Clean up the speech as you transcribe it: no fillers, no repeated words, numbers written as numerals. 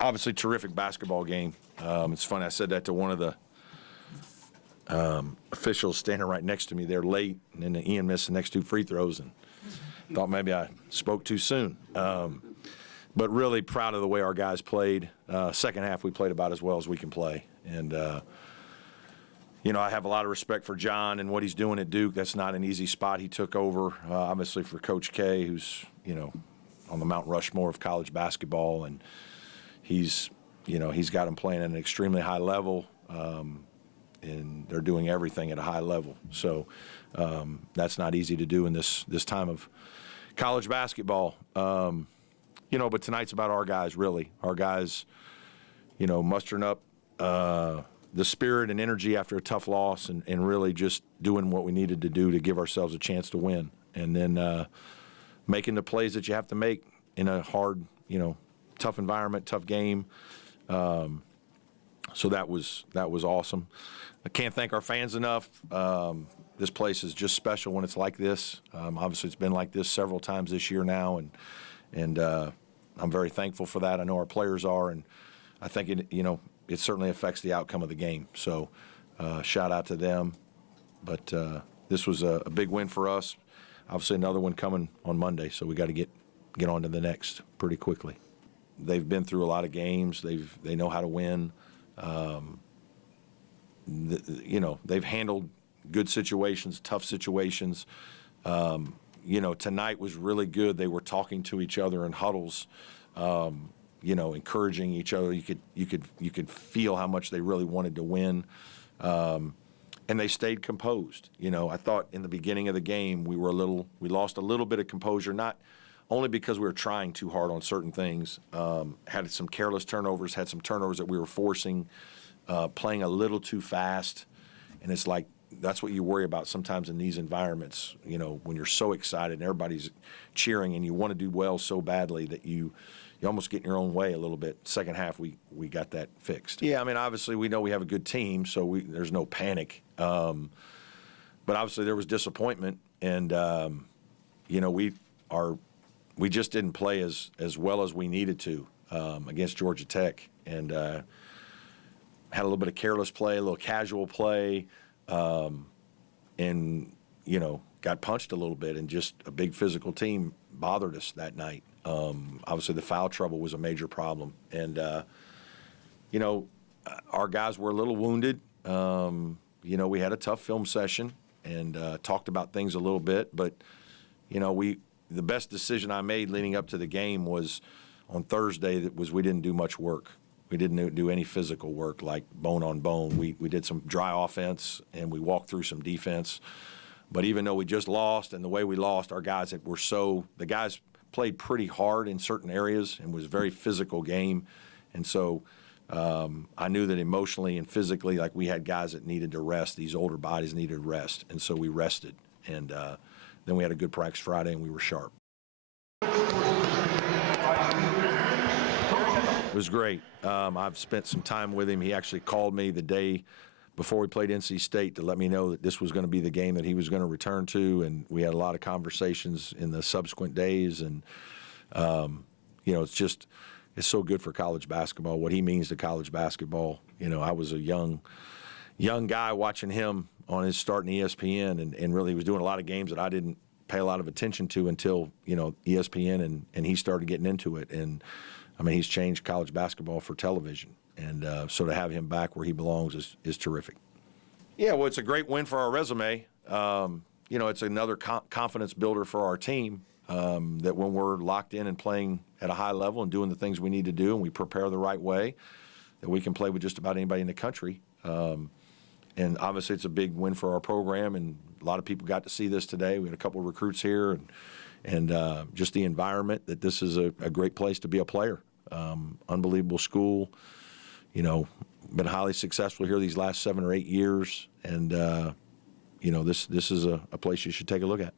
obviously terrific basketball game. It's funny, I said that to one of the officials standing right next to me. They're late, and then Ian missed the next 2 free throws, and thought maybe I spoke too soon. But really proud of the way our guys played. Second half, we played about as well as we can play. And, I have a lot of respect for John and what he's doing at Duke. That's not an easy spot he took over, obviously for Coach K, who's, on the Mount Rushmore of college basketball. And he's got them playing at an extremely high level. And they're doing everything at a high level. So that's not easy to do in this time of college basketball. But tonight's about our guys, really. Our guys, mustering up the spirit and energy after a tough loss and really just doing what we needed to do to give ourselves a chance to win. And then making the plays that you have to make in a hard, tough environment, tough game. So that was awesome. I can't thank our fans enough. This place is just special when it's like this. Obviously, it's been like this several times this year now, and I'm very thankful for that. I know our players are, and I think it certainly affects the outcome of the game. So shout out to them. But this was a big win for us. Obviously, another one coming on Monday, so we got to get on to the next pretty quickly. They've been through a lot of games. They know how to win. They've handled good situations, tough situations. Tonight was really good. They were talking to each other in huddles, encouraging each other. You could feel how much they really wanted to win, and they stayed composed. I thought in the beginning of the game we lost a little bit of composure, not only because we were trying too hard on certain things. Had some careless turnovers, had some turnovers that we were forcing, playing a little too fast, and it's like that's what you worry about sometimes in these environments, when you're so excited and everybody's cheering and you want to do well so badly that you almost get in your own way a little bit. Second half, we got that fixed. Yeah, obviously we know we have a good team, so there's no panic. But obviously there was disappointment, and we just didn't play as well as we needed to against Georgia Tech, and had a little bit of careless play, a little casual play, and got punched a little bit, and just a big physical team bothered us that night. Obviously the foul trouble was a major problem, and our guys were a little wounded. We had a tough film session and talked about things a little bit, but the best decision I made leading up to the game was on Thursday. We didn't do much work. We didn't do any physical work like bone on bone. We did some dry offense and we walked through some defense. But even though we just lost, and the way we lost, our guys the guys played pretty hard in certain areas and was a very physical game. And so I knew that emotionally and physically, like, we had guys that needed to rest. These older bodies needed rest, and so we rested. And then we had a good practice Friday, and we were sharp. It was great. I've spent some time with him. He actually called me the day before we played NC State to let me know that this was going to be the game that he was going to return to, and we had a lot of conversations in the subsequent days. And it's so good for college basketball, what he means to college basketball. I was a young guy watching him on his start in ESPN, and really he was doing a lot of games that I didn't pay a lot of attention to until ESPN, and he started getting into it. And he's changed college basketball for television, and so to have him back where he belongs is terrific. Yeah, well, it's a great win for our resume. It's another confidence builder for our team, that when we're locked in and playing at a high level and doing the things we need to do, and we prepare the right way, that we can play with just about anybody in the country. And obviously it's a big win for our program, and a lot of people got to see this today. We had a couple of recruits here, and just the environment, that this is a great place to be a player. Unbelievable school, been highly successful here these last 7 or 8 years, and this is a place you should take a look at.